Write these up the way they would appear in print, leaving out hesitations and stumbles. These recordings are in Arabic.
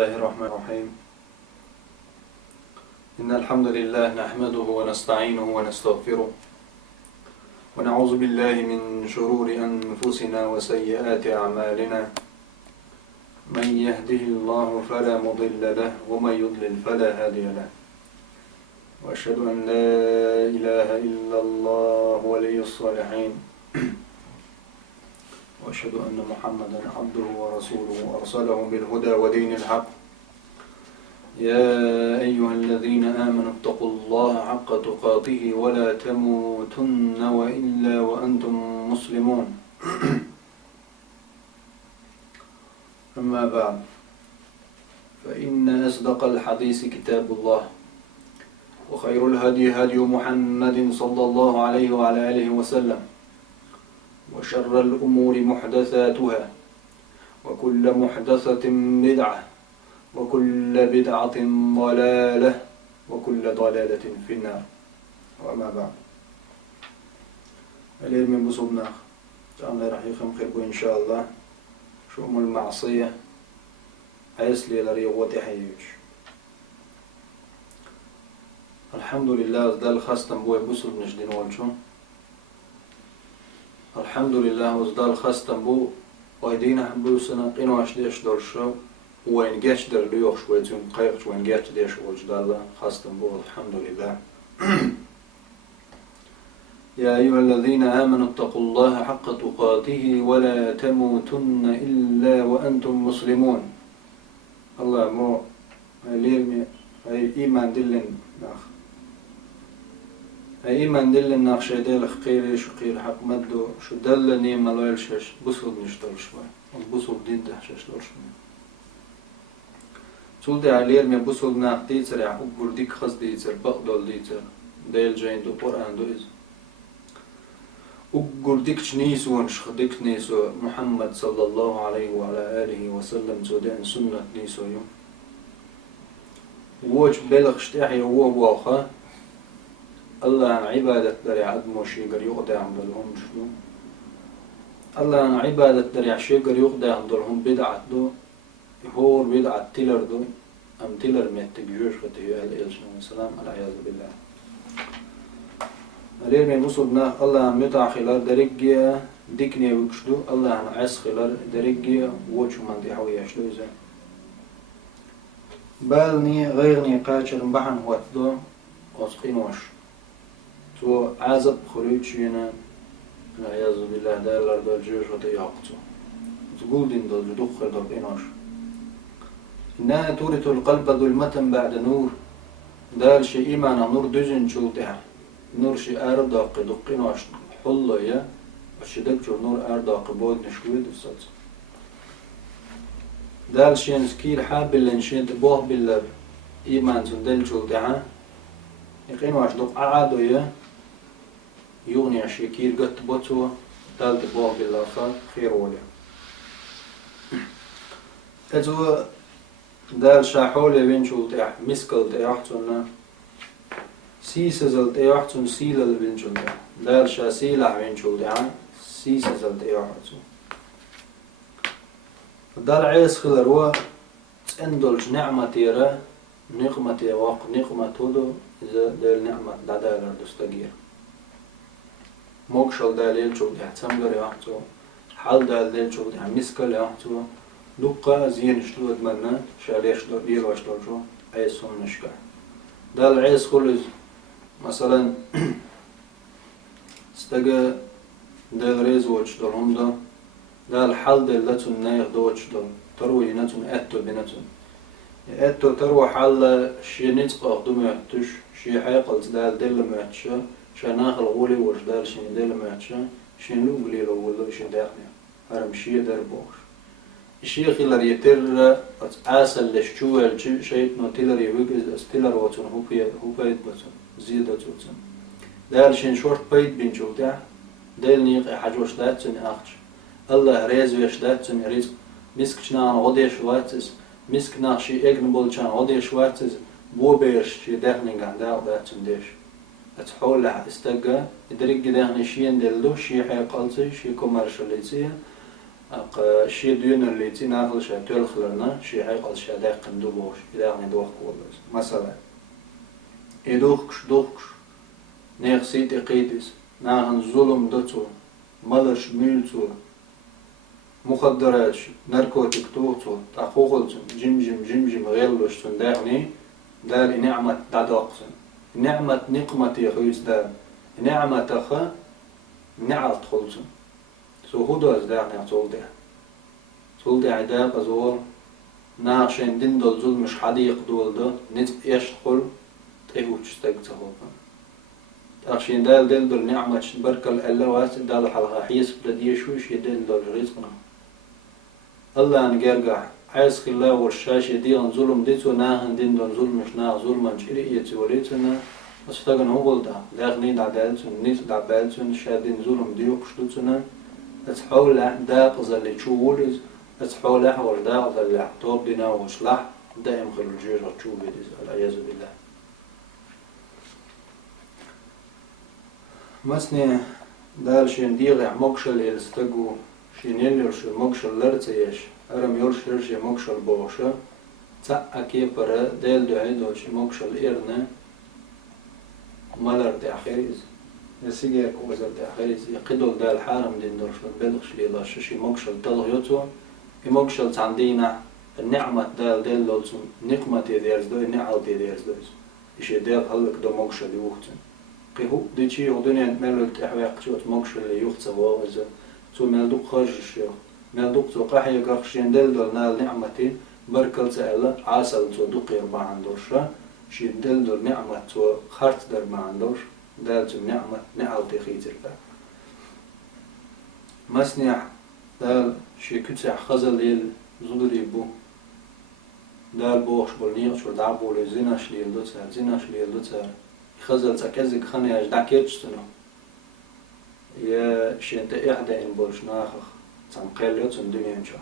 الله الرحمن الرحيم. إن الحمد لله نحمده ونستعينه ونستغفره ونعوذ بالله من شرور أنفسنا وسيئات أعمالنا. من يهده الله فلا مضل له ومن يضلل فلا هادي له. وأشهد أن لا إله إلا الله ولي الصالحين. وأشهد أن محمدا عبده ورسوله أرسله بالهدى ودين الحق. يا أيها الذين آمنوا اتقوا الله حق تقاته ولا تموتن وإلا وأنتم مسلمون. أما بعد، فإن أصدق الحديث كتاب الله، وخير الهدي هدي محمد صلى الله عليه وعلى آله وسلم، وشر الأمور محدثاتها، وكل محدثة بدعة، وكل بدعة ضلالة، وكل ضلالة في النار. وما بعد، اليوم بصبنا الله راح يخم خيركم إن شاء الله. شو أم المعصية عيسلي لريوتي حيوش. الحمد لله ذا الخاستم بوي بصب نجدين والشو. الحمد لله وزدال خاستم بو ويدينا بوسنا قنواش ديش دورشو وين جاش در ليوش ويتون قيقش وين جاش ديش وجدال خاستم بو الحمد لله. يا أيها الذين آمنوا اتقوا الله حق تقاته ولا تموتن إلا وأنتم مسلمون. الله مو ليرمي أي إيمان دلن ناخ إيمان دلن ناخ شيدل خقير شقير حق مدو شو دلني ملويل شش بصل نشتغل شوي بصل دين تحشش شوي سول ده علير من بصل ناخ ديتر يا أقول ديك خز ديتر بقدل ديتر ديل جين دو قرآن دو إز أقول ديك نيسو ونشخ ديك نيسو محمد صلى الله عليه وعلى آله وسلم سودان سنة نيسو يوم ووج بلغ شتاحي هو واخا الله عن عبادة دري عدمو شيقر يقضي عمدلهم شنو الله عن عبادة دري شيقر يقضي عمدلهم بدعة دو هور بدعة تيلر دو أم تيلر ميتك جوش فتيه أهل إلشنا والسلام العياذ بالله. ألير من بصدنا الله عن متع خلال درجية ديكني وكشدو الله عن عس خلال درجية ووشو من دي حوية شلو زين بالني غيرني قاشر بحن واتدو واسقينوش تو عازب خلوتشينا العياذ بالله دالر دال جوش وتياقتو تقول دين دال جدوخر دال بينوش إنها تورث القلب ظلمة بعد نور دال شي إيمان نور دجن شوتها نور شي أرداق دقينوش حلو يا وشدك جو نور أرداق بود نشويد الصوت دال شين سكير حابل لنشين تبوه بالله إيمان سندل شوتها يقينوش دق عادو يا يغني عشيكير قط بوتو دال تبوه بالله خير ولي أزو دال شاحولي بين شوتها مسكل تيحتنا سيسزل تيحتن سيلل بين شوتها دال شاسيلح بين شوتها سيسزل تيحتن دال عيس خلر هو تندلج نعمة تيرا نقمة واق نقمة تودو إذا دال نعمة دادالر دستغير موكشل دال يلشو دي حتسمجر يحتو حال دال يلشو دي مسكل يحتو لقا زين شلو ادمنا شاليش دور بيروش دورجو عيسهم نشكا دال عيس خلز مثلا استجا دال ريز وش دورهم دا دال حال دال لاتون نايخ دوش دور تروي ناتون اتو بناتون اتو تروي حال شي نتقا قدوم يحتوش شي حيقل دال دل ماتشا شناخ الغولي وش دال شي دل ماتشا شي نوغلي لو شي داخني هرم شي دار بوش الشيخ اللي يتر عسل لشجوع شيء نوتيلر يوجز استيلر واتون هو بيت باتون زيادة توتون دال شين شورت بيت بنشوتها دال نيق حجوش داتون أخش الله ريزويش داتون ريز مسكنا عن غديش واتس مسكنا شي إجن بولشان غديش واتس بو بيرش شي دهنين عن داتون ديش أتحول استجا إدريج دهن شين دلدو شي حي قلتي شي كوميرشاليزية شي دون اللي تناخل شاتول خلرنا شي حيقل شاداق قندوبوش إذا ندوخ كولس مثلا دوخش نيخ سيتي قيدس ناهن ظلم دتو ملش ميلتو مخدرات ناركوتيك توتو تاخوغلتو جم غيرلوشتون داغني دار نعمة دادوقتن نعمة نقمة يخيس دار نعمة تخا نعت خلتن سو هدو از داغني تول ده عدا قزور ناقشين دين دول زول مش حديق دول ده نت يشخل تيهوش تقتهوكا تاقشين دال دول نعمة بركة الألا واسد دال حلقة حيس بلدي شوش يدل دول رزقنا الله نقرقع عايز خلا والشاشة دي ظلم ديتو ناهن دين دول ظلم مش ناه ظلم جري يتوليتنا استغن هو ده لاغني دعدالتون نيت دعبالتون شادين ظلم ديو قشتوتنا اتحول داق زلي تشولز اتحول احول داق زلي طوب دينا وشلح دائم خل الجيرة تشولز العياذ بالله مسني دال شين ديغ مقشل يلستقو شين يلرش مقشل لرتيش أرم يرش مقشل بوشة تأكي برا ديل دعيدو شي مقشل إرنا مالر دي أخيريز يسيجيك وزر دي أخيريز يقيدول دال حارم دين درش البلغش ليلا شي مقشل تلغيوتو مقشل تعندينا النعمة دال لوتو نقمة ديرز دوي نعال ديرز دوي إشي ديل هلك دو مقشل يوختن قيهو ديشي ودنيا ملك تحويق شوت مقشل يوخت ووزر تو ملدوق خرج الشيخ ملدوق تو قحي قخشين دل نال نعمتين بركل سألا عاسل تو دقير با عندوشا شين دل نعمة تو خرط در ما عندوش دال تو نعمة نعال تخيتر با مسنع دال شي كتسع خزل ليل زودري بو دال بوخش بولنيغ شو دعبو لزيناش ليل دوتسار خزل تكزك خاني اجدع كيرتشتنو يا شين تأحدى إن بولش ناخخ تنقليوتن دنيا نشوح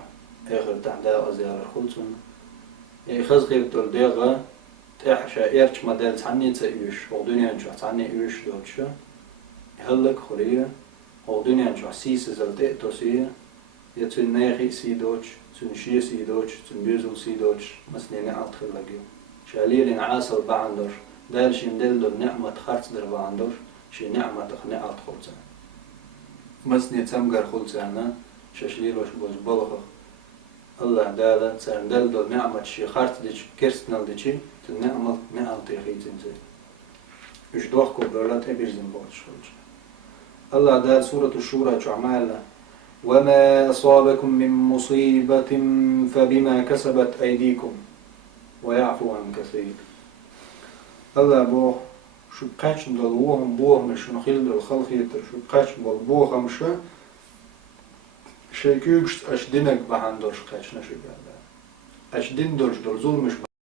آخر تعداء أزيار الخلطن يخز غير دول ديغا تأحشا إيرش مدال تعني تأيوش ودنيا نشوح تعني إيوش دوتشا يهلك خوريا ودنيا نشوح سيس زلتئ توسيا يتن ناخي سي دوتش تن شي سي دوتش تن بيزل سي دوتش مسنين عالت خلقيو شاليلين عاسل بعندوش دالشين دل نعمة خارج در بعندوش شي نعمة تخني عالت خلطن مسني تمقر خلصانا شاشليل وش بوز بلخخ الله دالا تسان دل نعمة شي خارت ديش كرستنال ديشي تنعمل نعم تيخيتين زي اش دوخكو برلات ابيرزن بوش خلص الله دال سورة الشورى تعمالنا وما أصابكم من مصيبة فبما كسبت أيديكم ويعفو عن كثير الله بوخ شو بقاش ندلوهم بوه مش نخيل الخلق يتر شو بقاش بوه مشى شيكوكش أشدينك بهندرش قاش نشي بعد أشدين درش دول زول مش